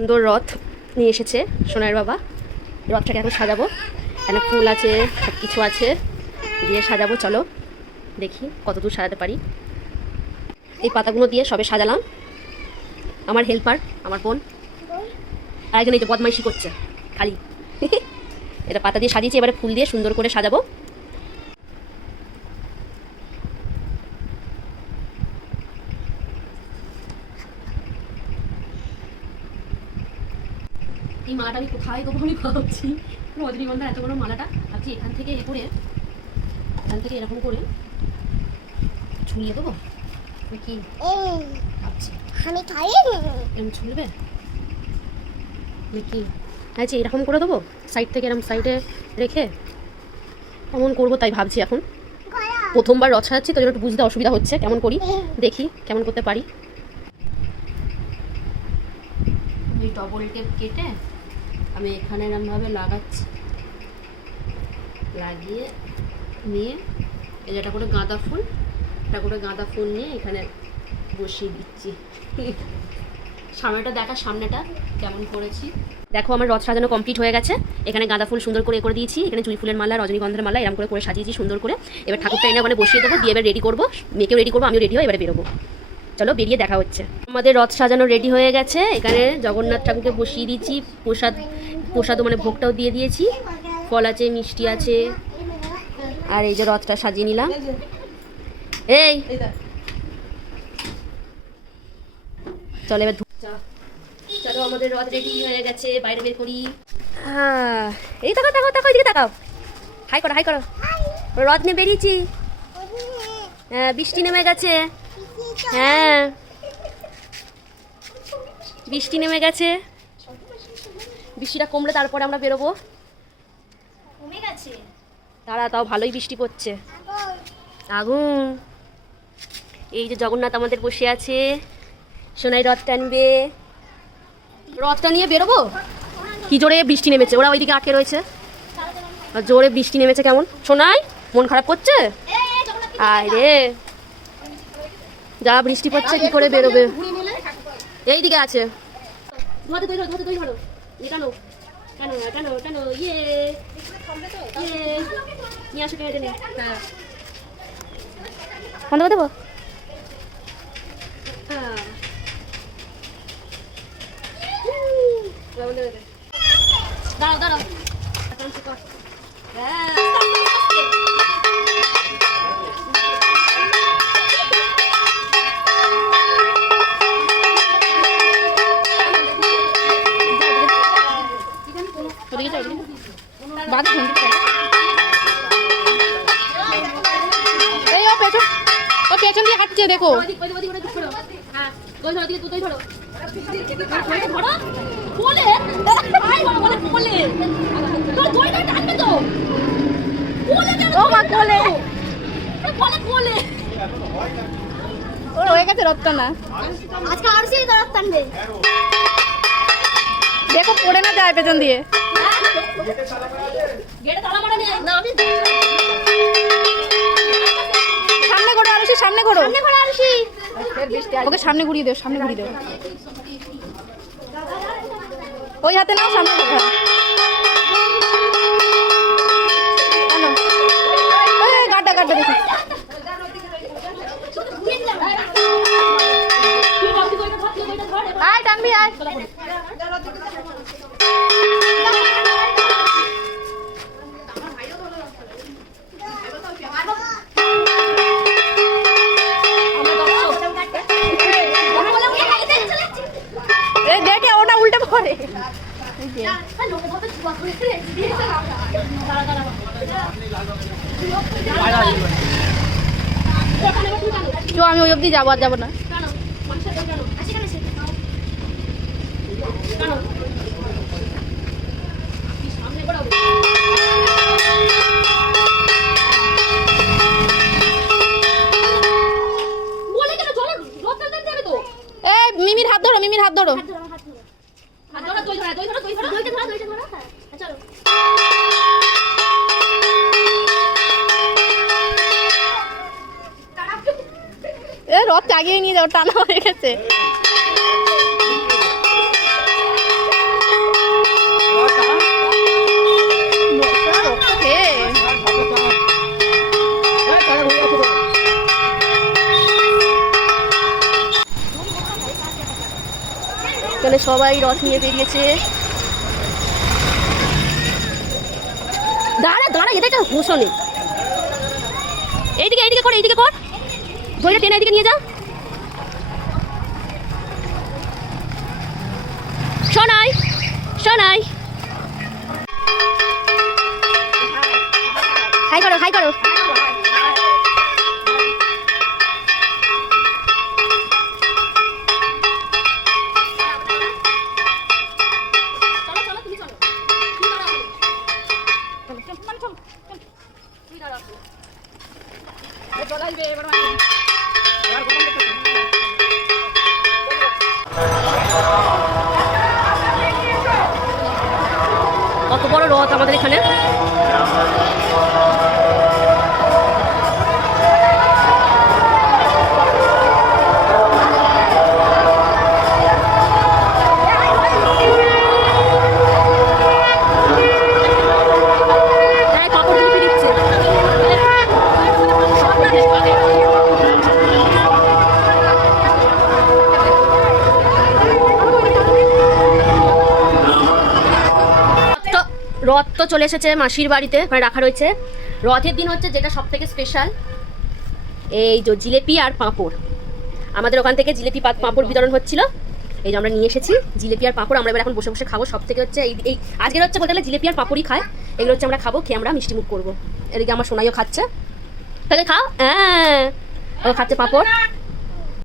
সুন্দর রথ নিয়ে এসেছে সোনার বাবা। রথটাকে এখন সাজাবো, এখানে ফুল আছে, সব কিছু আছে, দিয়ে সাজাবো। চলো দেখি কতদূর সাজাতে পারি। এই পাতাগুলো দিয়ে সবে সাজালাম। আমার হেল্পার, আমার বোন, আরেকজন এই যে বদমাইশি করছে খালি। এটা পাতা দিয়ে সাজিয়েছি, এবারে ফুল দিয়ে সুন্দর করে সাজাবো। এই মালাটা আমি কোথায় দেবো আমি ভাবছি। রজনীগন্ধার এত বড় মালাটা ভাবছি এখান থেকে এরকম করে ঝুলিয়ে দেবো কি ভাবছি। এরকম ঝুলবে নাকি? আচ্ছা এরকম করে দেবো, সাইড থেকে এরকম সাইডে রেখে কেমন করবো তাই ভাবছি। এখন প্রথমবার রথ সাজাচ্ছি তো একটু বুঝতে অসুবিধা হচ্ছে, কেমন করি দেখি কেমন করতে পারি। এই ডবল টেপ কেটে আমি এখানে এরকমভাবে লাগাচ্ছি, লাগিয়ে নিয়ে এই যেটা করে গাঁদা ফুল নিয়ে এখানে বসিয়ে দিচ্ছি। সামনেটা দেখা, সামনেটা কেমন করেছি দেখো। আমার রথ সাজানো কমপ্লিট হয়ে গেছে। এখানে গাঁদা ফুল সুন্দর করে করে দিয়েছি, এখানে জুঁই ফুলের মালা, রজনীগন্ধার মালা এরকম করে সাজিয়েছি সুন্দর করে। এবার ঠাকুরটা এনে ওখানে বসিয়ে দেবো, দিয়ে এবার রেডি করবো, মেয়েকেও রেডি করবো, আমিও রেডি হয়ে এবারে বেরোবো। চলো বেরিয়ে দেখা হচ্ছে। আমাদের রথ সাজানো রেডি হয়ে গেছে। এখানে জগন্নাথ ঠাকুরকে বসিয়ে দিয়েছি, প্রসাদও মানে ভোগটাও দিয়ে দিয়েছি, ফল আছে, মিষ্টি আছে, আর এই যে রথটা সাজিয়ে নিলাম। এই চলো এবার চলো আমাদের রথ রেডি হয়ে গেছে, বাইরে বের করি। এই তাকাও তাকাও তাকাও, এদিকে তাকাও, হাই করো। রথ নিয়ে বেরিয়েছি। হ্যাঁ বৃষ্টি নেমে গেছে। হ্যাঁ বৃষ্টি নেমে গেছে, বৃষ্টিটা কমলে তারপরে আমরা বেরোবো। তারা তাও ভালোই বৃষ্টি পড়ছে। আগুন। এই যে জগন্নাথ আমাদের বসে আছে, সোনাই রথ টানবে। রথটা নিয়ে বেরোবো। কি জোরে বৃষ্টি নেমেছে, ওরা ওইদিকে আটকে রয়েছে, জোরে বৃষ্টি নেমেছে। কেমন সোনাই মন খারাপ করছে? আয় রে, যা বৃষ্টি পড়ছে কি করে বেরোবে? এইদিকে আছে, বন্ধ করে দেবো। দাঁড়াও পেছন দিয়ে হাঁটছে দেখো। হয়ে গেছে রথটা না, আজকে আর সেই রথ টানবে। দেখো পড়ে না যায় পেছন দিয়ে। সামনে করো আরুষি, সামনে করো, ওকে সামনে ঘুরিয়ে দেও, সামনে ঘুরিয়ে দেও। ওই হাতে নাও, সামনে কোথায়? গাড্ডা গাড্ডা দেখো। আয় টানবি, আয়। দেখে ওটা উল্টে পড়ে। আমি ওই অব্দি যাবো, আর যাবো না। মিমির হাত ধরো, মিমির হাত ধরো। রথ আগিয়ে নিয়ে যাও, টানা হয়ে গেছে। সবাই রথ নিয়ে বেরিয়েছে। দাঁড়া দাঁড়া, এটা একটা হুঁশো নেই। এইদিকে এইদিকে কর, এইদিকে কর, ধরে টেনে এইদিকে নিয়ে যা। শোনাই শোনাই, হাই করো হাই করো। কত বড় রথ আমাদের এখানে। রথ তো চলে এসেছে মাসির বাড়িতে, মানে রাখা রয়েছে। রথের দিন হচ্ছে যেটা সব থেকে স্পেশাল, এই যে জিলেপি আর পাঁপড়। আমাদের ওখান থেকে জিলেপি পাঁপড় বিতরণ হচ্ছিল, এই যে আমরা নিয়ে এসেছি জিলেপি আর পাঁপড়। আমরা এবার এখন বসে বসে খাবো। সব থেকে হচ্ছে এই আজকের হচ্ছে বলতে গেলে জিলেপি আর পাঁপড়ই খায়। এগুলো হচ্ছে আমরা খাবো, খেয়ে আমরা মিষ্টি মুখ করবো। এদিকে আমার সোনাইও খাচ্ছে, তাহলে খাও। হ্যাঁ, ও খাচ্ছে পাঁপড়।